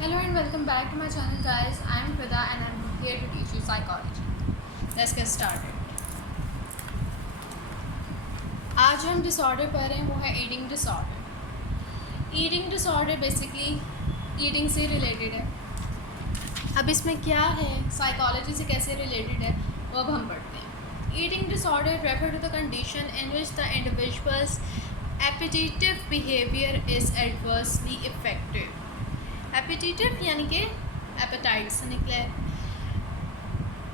Hello and welcome back to my channel guys. I am Frida and I am here to teach you psychology. Let's get started. आज जो हम disorder पढ़ रहे हैं वो है eating disorder. Eating disorder basically eating से related है। अब इसमें क्या है, साइकोलॉजी से कैसे रिलेटेड है वो अब हम पढ़ते हैं। Eating disorder refer to the condition in which the individuals appetitive behaviour is adversely affected. Appetitive यानी कि एपेटाइट से निकला है,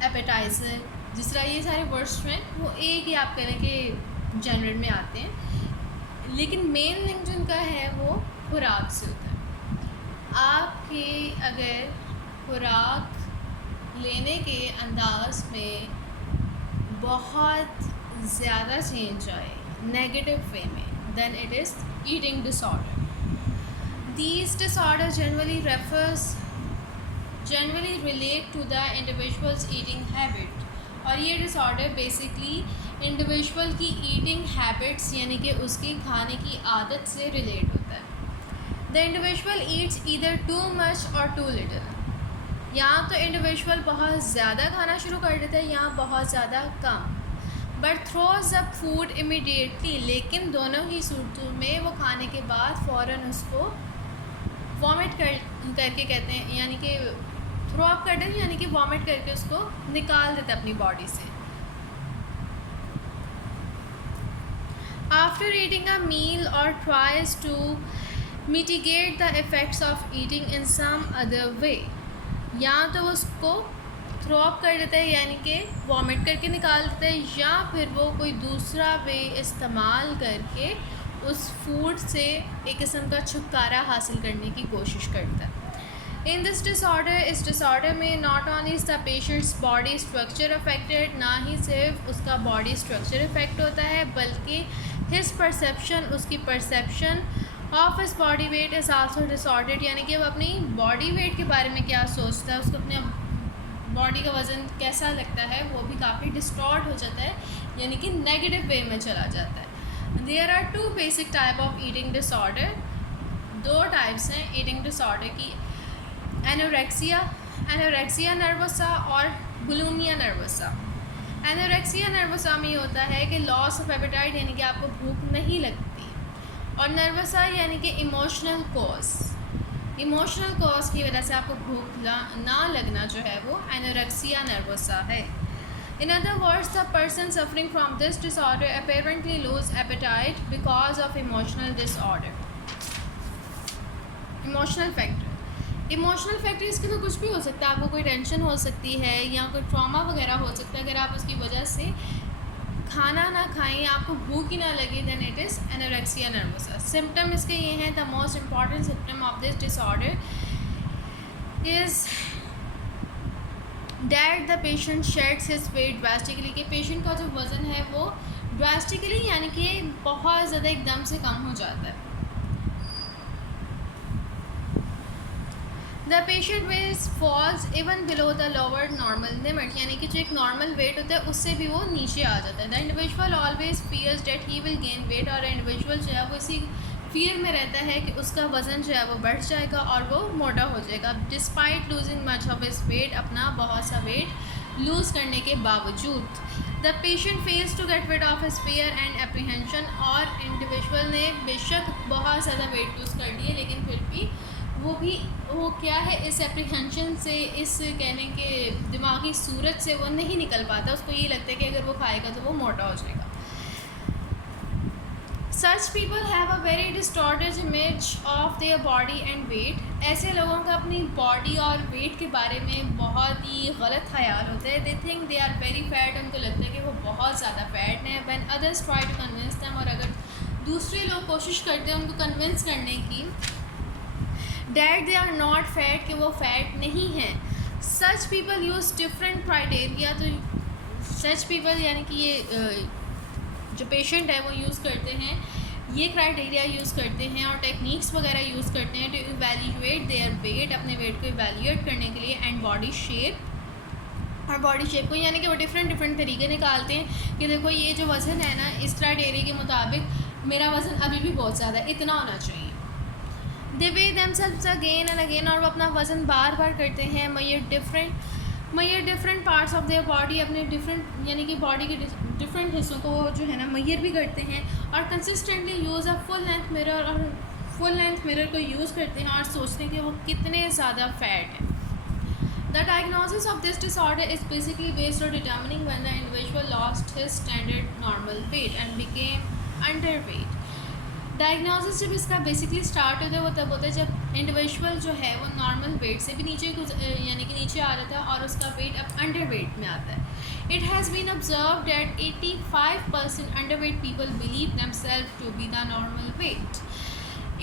एपेटाइजर, जिस तरह ये सारे वर्ड्स हैं वो एक ही आप करें कि जनरल में आते हैं, लेकिन मेन लिंक जो इनका है वो खुराक से होता है। आपके अगर खुराक लेने के अंदाज में बहुत ज़्यादा चेंज आए नेगेटिव वे में, then it is eating disorder. These disorders generally relate to the individual's eating habit, और ये डिसऑर्डर बेसिकली इंडिविजुअल की ईटिंग हैबिट्स यानी कि उसकी खाने की आदत से रिलेट होता है। The individual Yeats either too much और टू लिटल। या तो इंडिविजुअल बहुत ज़्यादा खाना शुरू कर देता है या बहुत ज़्यादा कम, but throws up food immediately. लेकिन दोनों ही सूरतों में वो खाने के बाद फ़ौरन उसको वॉमिट करके कहते हैं, यानी कि थ्रो अप कर देते हैं, यानी कि वॉमिट करके उसको निकाल देते हैं अपनी बॉडी से। आफ्टर ईटिंग अ मील और tries to mitigate the effects of eating in some other way. या तो वो उसको थ्रो अप कर देता है यानी कि वॉमिट करके निकाल देता है, या फिर वो कोई दूसरा वे इस्तेमाल करके उस फूड से एक किस्म का छुटकारा हासिल करने की कोशिश करता है। इन दिस डिसऑर्डर, इस डिसऑर्डर में not only is the patients body structure affected, ना ही सिर्फ उसका बॉडी स्ट्रक्चर इफेक्ट होता है बल्कि हिज परसेप्शन, उसकी perception of his body weight is also disordered. यानी कि वो अपनी बॉडी वेट के बारे में क्या सोचता है, उसको अपने बॉडी का वज़न कैसा लगता है वो भी काफ़ी डिस्टॉर्ट हो जाता है, यानी कि नेगेटिव वे में चला जाता है। There are two basic type of eating disorder. दो टाइप्स हैं ईटिंग डिसऑर्डर की, एनोरेक्सिया नर्वोसा और बुलिमिया नर्वोसा। एनोरेक्सिया नर्वोसा में होता है कि लॉस ऑफ एपेटाइट, यानी कि आपको भूख नहीं लगती, और नर्वोसा यानी कि इमोशनल कॉज की वजह से आपको भूख ना लगना जो है वो एनोरेक्सिया नर्वोसा है। In other words, the person suffering from this disorder apparently lose appetite because of emotional disorder. Emotional factor इसके तो कुछ भी हो सकता है। आपको कोई टेंशन हो सकती है या कोई ट्रॉमा वगैरह हो सकता है। अगर आप उसकी वजह से खाना ना खाएं, आपको भूख ही ना लगे, then it is anorexia nervosa. Symptom इसके ये हैं, the most important symptom of this disorder is that the patient sheds his weight drastically, कि पेशेंट का जो वज़न है वो ड्रास्टिकली यानी कि बहुत ज़्यादा एकदम से कम हो जाता है। The patient weight falls even below the lower normal limit, यानी कि जो एक नॉर्मल वेट होता है उससे भी वो नीचे आ जाता है। The individual always fears that he will gain weight, और इंडिविजुअल जो है वो इसी फियर में रहता है कि उसका वज़न जो है वो बढ़ जाएगा और वो मोटा हो जाएगा। Despite losing much of his weight, अपना बहुत सा वेट लूज़ करने के बावजूद। The patient fails to get rid of his fear and apprehension, और इंडिविजुअल ने बेशक बहुत ज़्यादा वेट लूज़ कर लिए लेकिन फिर भी वो क्या है, इस एप्रीहेंशन से, इस कहने के दिमागी सूरत से वो नहीं निकल पाता। उसको ये लगता है कि अगर वो खाएगा तो वो मोटा हो जाएगा। Such people have a very distorted image of their body and weight. ऐसे लोगों का अपनी बॉडी और वेट के बारे में बहुत ही गलत ख्याल होता है। They think they are very fat, उनको लगता है कि वो बहुत ज़्यादा फैट हैं। When others try to convince them, और अगर दूसरे लोग कोशिश करते हैं उनको कन्विंस करने की that they are not fat, कि वो फैट नहीं हैं, such people use different criteria। तो such people यानी कि ये जो पेशेंट है वो यूज़ करते हैं, ये क्राइटेरिया यूज़ करते हैं और टेक्निक्स वगैरह यूज़ करते हैं टू इवेल्यूएट देयर वेट, अपने वेट को इवेल्यूएट करने के लिए, एंड बॉडी शेप, और बॉडी शेप को यानी कि वो डिफरेंट तरीके निकालते हैं कि देखो ये जो वज़न है ना, इस क्राइटेरिया के मुताबिक मेरा वज़न अभी भी बहुत ज़्यादा इतना होना चाहिए। They weigh themselves again and again, और वो अपना वज़न बार बार करते हैं। Measure different parts of their body, अपने डिफरेंट यानी कि बॉडी के डिफरेंट हिस्सों को जो है ना मैयर भी करते हैं। और consistently use a full length mirror, और फुल लेंथ मिरर को यूज़ करते हैं और सोचते हैं कि वो कितने ज़्यादा फैट है। The diagnosis of this disorder is basically based on determining when the individual lost his standard normal weight and became underweight. Diagnosis जब इसका बेसिकली स्टार्ट होता है वो तब होता है जब इंडिविजुअल जो है वो नॉर्मल वेट से भी नीचे यानी कि नीचे आ रहा था और उसका वेट अब अंडर वेट में आता है। It has been observe that 85% underweight people believe themselves to be the normal weight.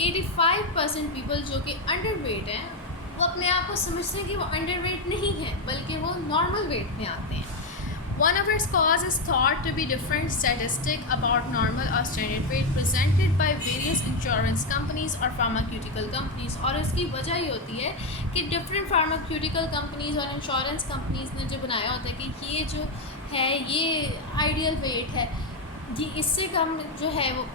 85% people जो कि अंडर वेट हैं वो अपने आप को समझते हैं कि वो अंडर वेट नहीं है बल्कि वो नॉर्मल वेट में आते हैं। One of its cause is thought to be different statistic about normal or standard weight presented by various insurance companies or pharmaceutical companies। और इसकी वजह ये होती है कि different pharmaceutical companies और insurance companies ने जो बनाया होता है कि ये जो है ये ideal weight है, ये इससे कम जो है वो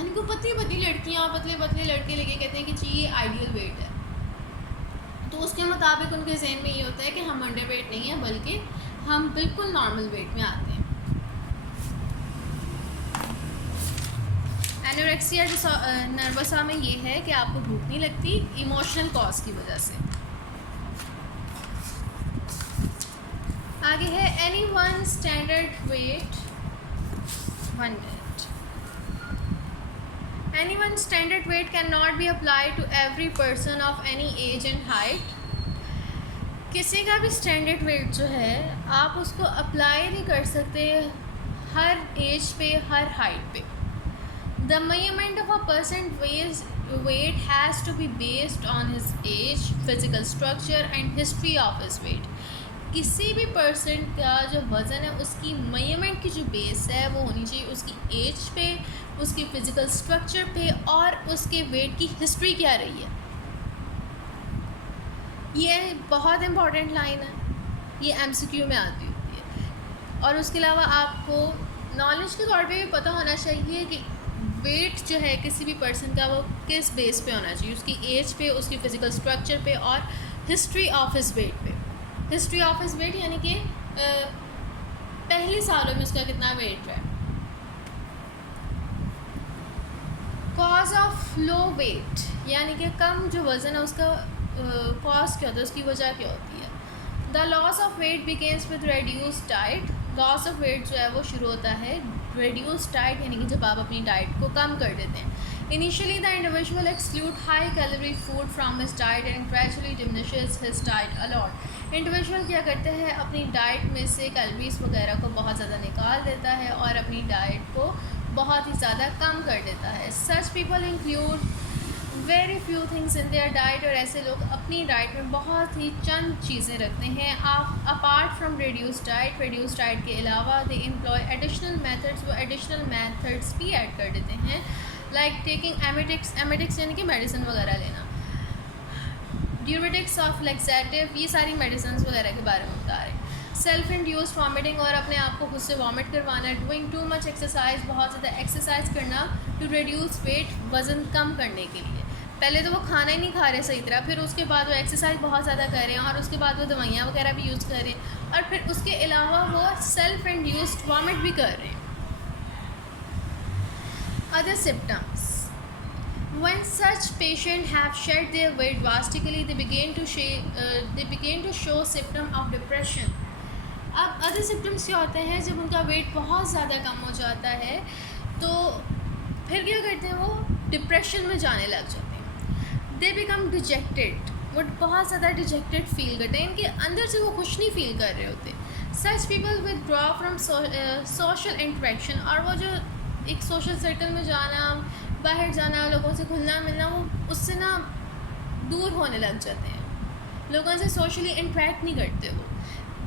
इनको पतली पतली लड़कियाँ पतले पतले लड़के लेके कहते हैं कि जी ये आइडियल वेट है। तो उसके मुताबिक उनके जहन में ये होता है कि हम अंडर वेट नहीं है बल्कि हम बिल्कुल नॉर्मल वेट में आते हैं। एनोरेक्सिया नर्वसा में ये है कि आपको भूख नहीं लगती इमोशनल कॉज की वजह से। आगे है any one standard weight, 1 minute। Any one standard weight can not be apply to every person of any age and height. किसी का भी स्टैंडर्ड वेट जो है आप उसको अप्लाई नहीं कर सकते हर एज पे, हर हाइट पे। The measurement of a person weight has to be based on his age, physical structure and history of his weight. किसी भी पर्सन का जो वज़न है उसकी मेजरमेंट की जो बेस है वो होनी चाहिए उसकी एज पे, उसकी फ़िज़िकल स्ट्रक्चर पे और उसके वेट की हिस्ट्री क्या रही है। ये बहुत इम्पॉर्टेंट लाइन है, ये MCQ में आती होती है। और उसके अलावा आपको नॉलेज के तौर पे भी पता होना चाहिए कि वेट जो है किसी भी पर्सन का वो किस बेस पे होना चाहिए, उसकी एज पे, उसकी फ़िज़िकल स्ट्रक्चर पे और हिस्ट्री ऑफ हिज वेट पे। हिस्ट्री ऑफ हिज वेट यानी कि पहले सालों में उसका कितना वेट है। कॉज ऑफ लो वेट यानी कि कम जो वज़न है उसका कॉज क्या होता है, उसकी वजह क्या होती है। The loss of weight begins with reduce diet. Loss of weight जो है वो शुरू होता है रेड्यूस डाइट यानी कि जब आप अपनी डाइट को कम कर देते हैं। Initially the individual exclude high calorie food from his diet and gradually diminishes his diet a lot. Individual क्या करते हैं अपनी डाइट में से कैलोरीज वगैरह को बहुत ज़्यादा निकाल देता है और अपनी डाइट को बहुत ही ज़्यादा कम कर देता है। Such people include very few things in their diet. और ऐसे लोग अपनी डाइट में बहुत ही चंद चीज़ें रखते हैं। आप अपार्ट फ्रॉम रेड्यूस डाइट के अलावा दे एम्प्लॉय एडिशनल मेथड्स, वो एडिशनल मेथड्स भी ऐड कर देते हैं लाइक टेकिंग एमेटिक्स यानी कि मेडिसिन वगैरह लेना, ड्यूरेटिक्स ऑफ लैक्सेटिव, ये सारी मेडिसिन वगैरह के बारे में बता रहे हैं। सेल्फ इंड्यूस्ड वॉमिटिंग और अपने आप को खुद से वॉमिट करवाना। डूइंग टू मच एक्सरसाइज, बहुत ज़्यादा एक्सरसाइज करना टू रिड्यूस वेट, वज़न कम करने के लिए। पहले तो वो खाना ही नहीं खा रहे सही तरह, फिर उसके बाद वो एक्सरसाइज बहुत ज़्यादा कर रहे हैं और उसके बाद वो दवाइयाँ वगैरह भी यूज़ कर रहे हैं और फिर उसके अलावा वो सेल्फ इंड्यूस्ड वॉमिट भी कर रहे हैं। Other symptoms, when such patients have shed their weight drastically they begin to show symptom of depression। अब अदर सिम्टम्स क्या होते हैं, जब उनका वेट बहुत ज़्यादा कम हो जाता है तो फिर क्या करते हैं, वो डिप्रेशन में जाने लग जाते हैं। दे बिकम डिजेक्टेड, वो बहुत ज़्यादा डिजेक्टेड फील करते हैं, इनके अंदर से वो खुश नहीं फील कर रहे होते। Such people withdraw from social interaction, और वो जो एक सोशल सर्कल में जाना, बाहर जाना, लोगों से घुलना मिलना, वो उससे ना दूर होने लग जाते हैं, लोगों से सोशली इंटरेक्ट नहीं करते वो।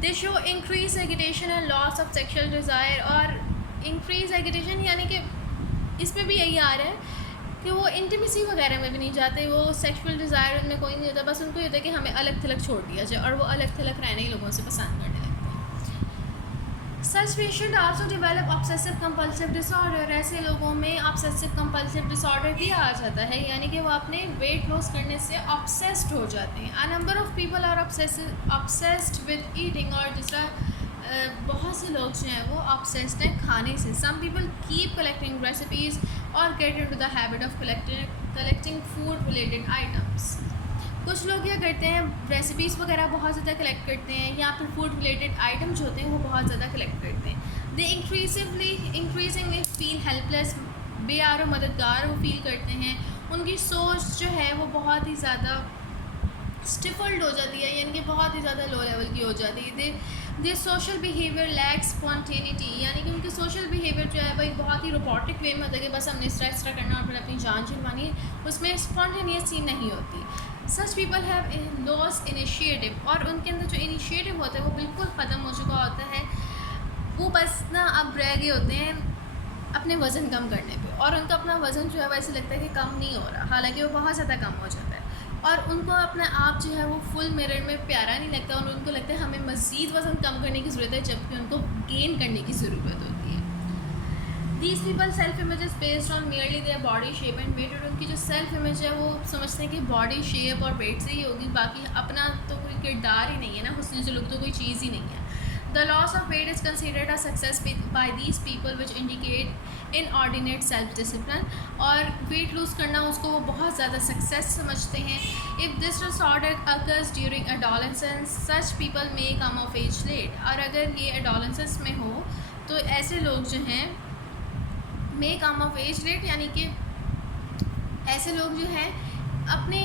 दे show increase agitation and loss of sexual desire, और इंक्रीज एगिटेशन यानी कि इसमें भी यही आ रहा है कि वो इंटीमेसी वगैरह में भी नहीं जाते, वो सेक्शुअल डिज़ायर उनमें कोई नहीं होता, बस उनको ये होता है कि हमें अलग थलग छोड़ दिया जाए और वो अलग थलग रहने ही लोगों से पसंद करने लगते हैं। Such patient also develop obsessive compulsive disorder. ऐसे लोगों में ऑब्सेसिव कंपल्सिव डिसऑर्डर भी आ जाता है, यानी कि वो अपने वेट लॉस करने से ऑब्सेस्ड हो जाते हैं। A number of people are obsessed with eating, और दूसरा बहुत से लोग जो हैं वो ऑब्सेस्ड हैं खाने से। Some people keep collecting recipes और get into the habit of collecting food related items. कुछ लोग क्या करते हैं, रेसिपीज़ वगैरह बहुत ज़्यादा कलेक्ट करते हैं, या फिर फूड रिलेटेड आइटम जो होते हैं वो बहुत ज़्यादा कलेक्ट करते हैं। दे इंक्रीजिंगली फील हेल्पलेस, बेआरो मददगार वो फील करते हैं। उनकी सोच जो है वो बहुत ही ज़्यादा स्टिफल्ड हो जाती है, यानी कि बहुत ही ज़्यादा लो लेवल की हो जाती है। दे सोशल बिहेवियर लैक्स स्पॉन्टेनिटी, यानी कि उनके सोशल बिहेवियर जो है भाई बहुत ही रोबोटिक वे में होता है कि बस हमने इस तरह करना और फिर अपनी जान छुड़वानी है, उसमें स्पॉन्टेनियस चीज़ नहीं होती। Such people have lost initiative, और उनके अंदर जो इनिशिएटिव होता है वो बिल्कुल ख़त्म हो चुका होता है। वो बस ना अब रह गए होते हैं अपने वज़न कम करने पे, और उनका अपना वज़न जो है वैसे लगता है कि कम नहीं हो रहा, हालांकि वो बहुत ज़्यादा कम हो जाता है। और उनको अपना आप जो है वो फुल मिरर में प्यारा नहीं लगता, और उनको लगता है हमें मज़ीद वज़न कम करने की ज़रूरत है, जबकि उनको गेन करने की ज़रूरत होती है। These people self image is based on merely their body shape and weight, और उनकी जो सेल्फ इमेज है वो समझते हैं कि बॉडी शेप और वेट से ही होगी, बाकी अपना तो कोई किरदार ही नहीं है ना, हुस्न जुलूक तो कोई चीज़ ही नहीं है। The loss of weight is considered a success by these people which indicate inordinate self discipline, और वेट लूज़ करना उसको वो बहुत ज़्यादा सक्सेस समझते हैं। If this disorder occurs during adolescence, such people may come of age late, और अगर ये एडोलेसेंस में हो तो ऐसे लोग जो हैं मे कम ऑफ एज लेट, यानी कि ऐसे लोग जो हैं अपने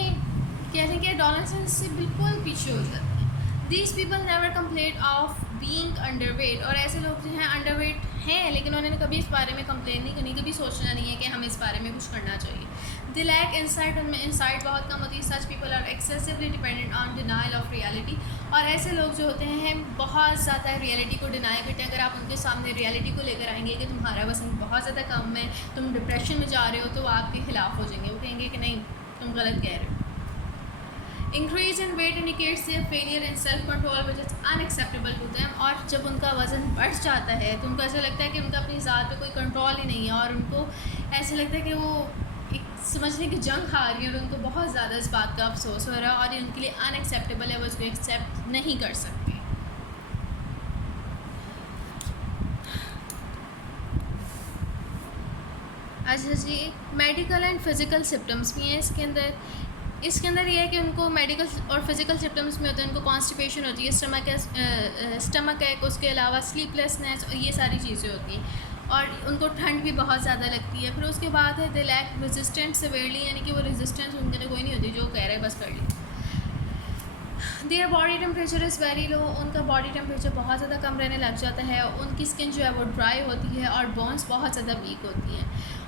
कहने के एडोलेसेंस से बिल्कुल पीछे हो जाते हैं। These people never complain of being underweight, और ऐसे लोग जो हैं अंडरवेट हैं लेकिन उन्होंने कभी इस बारे में कंप्लेन नहीं करनी, कभी सोचना नहीं है कि हमें इस बारे में कुछ करना चाहिए। दे लैक इंसाइट, उनमें इंसाइट बहुत कम होती है। Such people are excessively dependent on denial of reality, और ऐसे लोग जो होते हैं बहुत ज़्यादा रियलिटी को डिनाई करते हैं। अगर आप उनके सामने रियलिटी को लेकर आएंगे कि तुम्हारा वज़न बहुत ज़्यादा कम है, तुम डिप्रेशन में जा रहे हो, तो वो आपके खिलाफ हो जाएंगे, वो कहेंगे कि नहीं तुम गलत कह रहे हो। Increase in weight indicates their failure in self control which is unacceptable to them, और जब उनका वज़न बढ़ जाता है तो उनको ऐसा लगता है कि उनका अपनी ज़ात पे कोई कंट्रोल ही नहीं है, और उनको ऐसा लगता है कि वो एक समझने की जंग हार रही है, और उनको बहुत ज़्यादा इस बात का अफसोस हो रहा है, और ये उनके लिए अनएक्सेप्टेबल है, वो इसको एक्सेप्ट नहीं कर सकते। अच्छा जी, मेडिकल एंड फिज़िकल सिम्टम्स भी हैं इसके अंदर ये है कि उनको मेडिकल और फिज़िकल सिम्टम्स में होते हैं, उनको कॉन्स्टिपेशन होती है, स्टमक एक, उसके अलावा स्लीपलेसनेस, और ये सारी चीज़ें होती हैं, और उनको ठंड भी बहुत ज़्यादा लगती है। फिर उसके बाद है दे लैक रेजिस्टेंट सिवियरली, यानी कि वो रेजिस्टेंस उनके अंदर कोई नहीं होती, जो कह रहे हैं बस कर लिया। Their body temperature is very low, उनका बॉडी टेम्परेचर बहुत ज़्यादा कम रहने लग जाता है, उनकी स्किन जो है वो ड्राई होती है, और बोन्स बहुत ज़्यादा वीक होती हैं।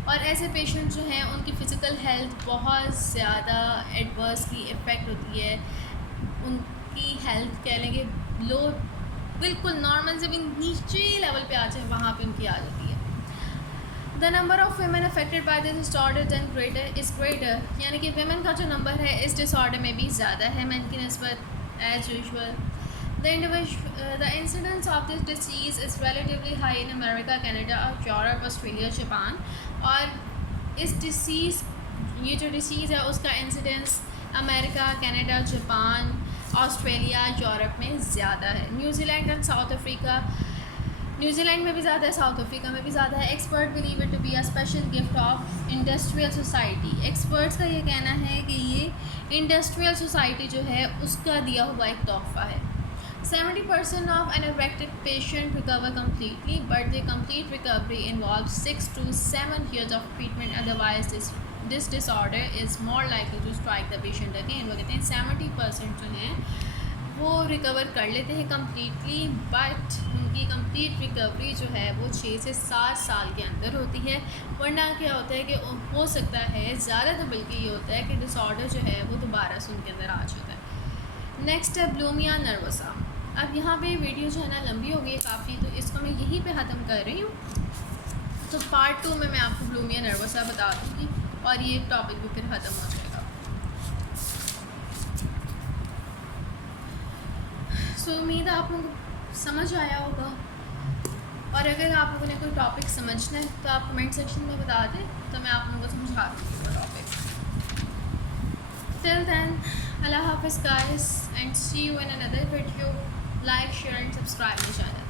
और ऐसे पेशेंट जो हैं उनकी फ़िज़िकल हेल्थ बहुत ज़्यादा एडवर्सली इफ़ेक्ट होती है, उनकी हेल्थ कह लेंगे लो, बिल्कुल नॉर्मल से भी नीचे लेवल पे आ जाए वहाँ पे उनकी आ जाती है। The number of women affected by this disorder then greater, यानी कि वेमेन का जो नंबर है इस डिसऑर्डर में भी ज़्यादा है मैन की निस्बत as usual. The incidence of this disease is relatively high in America, Canada, Europe, Australia, Japan, और इस ये जो डिसीज़ है उसका incidence America, Canada, Japan, Australia, Europe में ज़्यादा है। New Zealand and south Africa, New Zealand में भी ज़्यादा है, साउथ अफ्रीका में भी ज़्यादा है। Expert believe it to be a special gift of industrial society, experts का ये कहना है कि ये इंडस्ट्रियल सोसाइटी जो है उसका दिया हुआ एक तोहफ़ा है। 70% of anorectic patient recover completely, but the complete recovery involves 6 to 7 years of treatment. Otherwise, this disorder is more likely to strike the patient again. वो कहते हैं 70% जो हैं वो रिकवर कर लेते हैं कम्प्लीटली, बट उनकी कंप्लीट रिकवरी जो है वो 6 से 7 साल के अंदर होती है। वरना क्या होता है कि हो सकता है, ज़्यादा तो बल्कि ये होता है कि डिसऑर्डर जो है वो दोबारा से उनके अंदर आ जाता है। नेक्स्ट है ब्लूमिया नर्वोसा। अब यहाँ पे वीडियो जो है ना लंबी हो गई है काफ़ी, तो इसको मैं यहीं पे ख़त्म कर रही हूँ। तो पार्ट 2 में मैं आपको ब्लूमिया नर्वोसा बता दूँगी, और ये टॉपिक भी फिर ख़त्म हो जाएगा। सो उम्मीद है आप लोगों को समझ आया होगा। और अगर आप लोगों ने कोई टॉपिक समझना है तो आप कमेंट सेक्शन में बता दें, तो मैं आप लोगों को समझा दूँगी वो topic. Till then, Allah Hafiz guys, and see you in another video. Like, share and subscribe my channel.